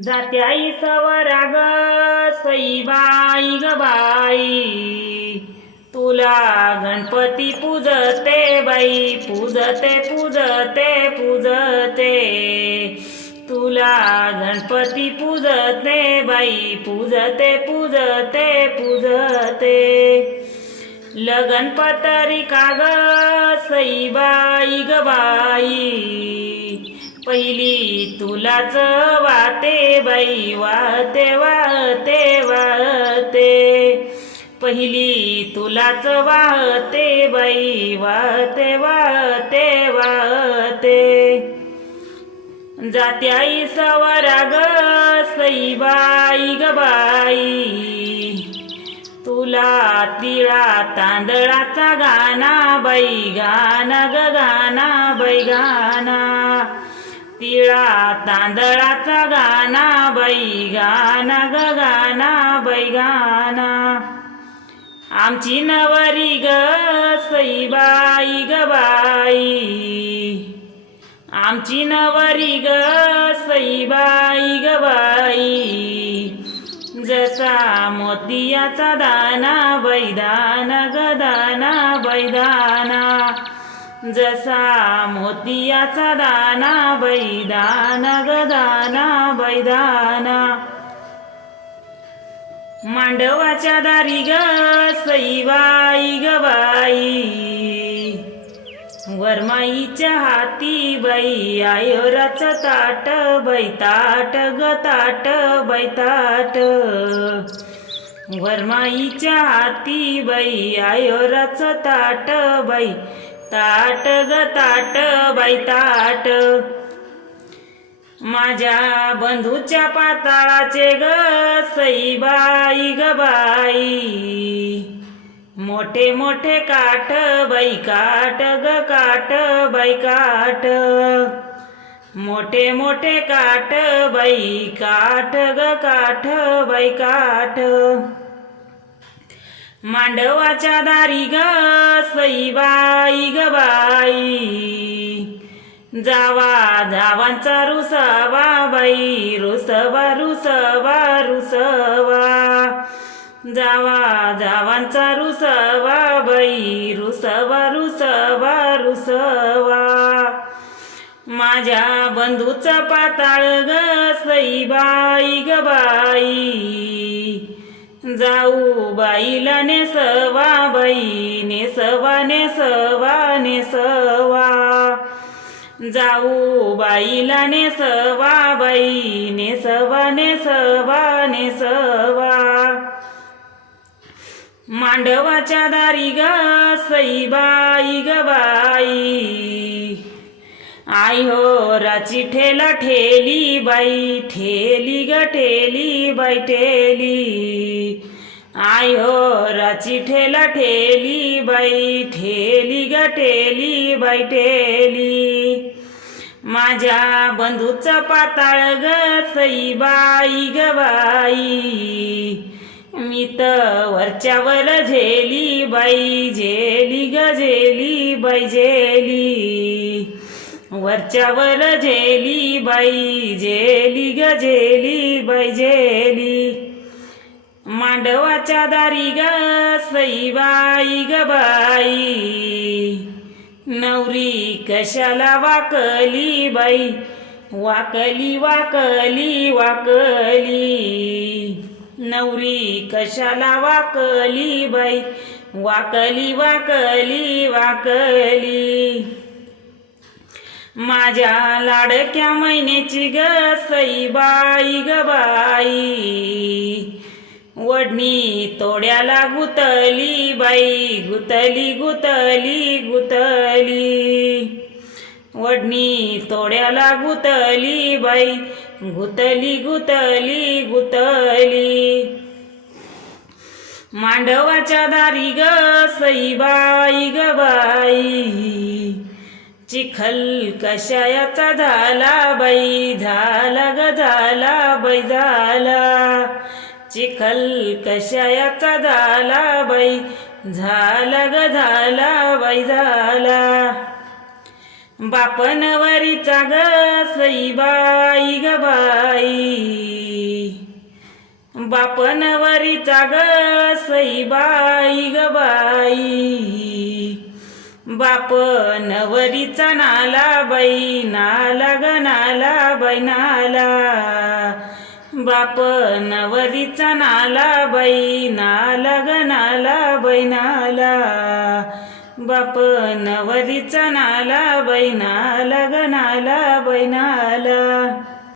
जात्याई सवरा ग सईबाई ग बाई. तुला गणपती पूजते बाई पूजते पूजते पूजते. तुला गणपती पूजते बाई पूजते पूजते पूजते. लगन पत्रिका ग सईबाई ग बाई. पहिली तुलाच वाते बाई वाते वाते वाते पहिली तुलाच वाहते बाई वाते वाते वाते जात्याई सवरा ग सईबाई ग बाई. तुला तिळा तांदळाचा गाना बाई गाना ग गाना बाई गाना तिळा तांदळाचा गाना बाई गाना ग गाना बाई गाना आमची नवरी ग सईबाई ग बाई. आमची नवरी ग सईबाई ग बाई. जसा मोतियाचा दाना बैदाना ग दाना बैदाना जसा मोतियाचा दाना बैदाना ग दाना बैदाना. मांडवाच्या दारी ग सईबाई गवाई वरमाईच्या हाती बाई आयोराचं ताट बैताट ताट ग ताट बाई ताट वरमाईच्या हाती बाई आयोराचं ताट बाई. ताट ग ताट बाई ताट. माझ्या बंधूच्या पाताळाचे ग सईबाई ग बाई. मोठे मोठे काठ बाई काठ ग काठ बाई काठ मोठे मोठे काठ बाई काठ ग काठ बाई काठ मांडवाच्या दारी ग सईबाई ग बाई जावा जावांचा रुसवा बाई रुसवा रुसवा रुसवा. जावा जावांचा रुसवा बाई रुसवा रुसवा रुसवा. माझ्या बंधूचा पाताळ ग सईबाई ग बाई. जाऊ बाईला नेसवा बाई नेसवा नेसवा नेसवा. जाऊ बाईला नेसवा बाई नेसवा नेसवा नेसवा. मांडवाच्या दारी ग सईबाई ग बाई. आई हो राची ठेला ठेली बाई ठेली ग ठेली बाई ठेली. आई हो राची ठेला ठेली बाई ठेली ग ठेली बाई ठेली. माझ्या बंधूचा पाताळ ग सईबाई ग बाई. मी तर वरच्यावर झेली बाई झेली ग झेली बाई झेली. वरच्यावर झेली बाई झेली ग झेली बाई झेली मांडवाच्या दारी ग सईबाई ग बाई. नवरी कशाला वाकली बाई? वाकली वाकली वाकली. नवरी कशाला वाकली बाई? वाकली वाकली वाकली. माझ्या लाडक्या महिन्याची ग सईबाई ग बाई. वडणी तोड्याला गुतली बाई गुतली गुतली गुतली. वडणी तोड्याला गुतली बाई गुतली गुतली गुतली. मांडवाच्या दारी ग सईबाई ग बाई. चिखल कशायाचा झाला बाई झाला ग झाला बाई झाला. चिखल कशायाचा झाला बाई झाला ग झाला बाई झाला. बापनवरीचा ग सईबाई ग बाई. बापनवरीचा ग सईबाई ग बाई. बापनवरीचा नाला बाई नाला ग नाला बाई नाला बापनवरीचा नाला बाई नाला ग नाला बाई नाला बापनवरीचा नाला बाई नाला ग नाला बाई नाला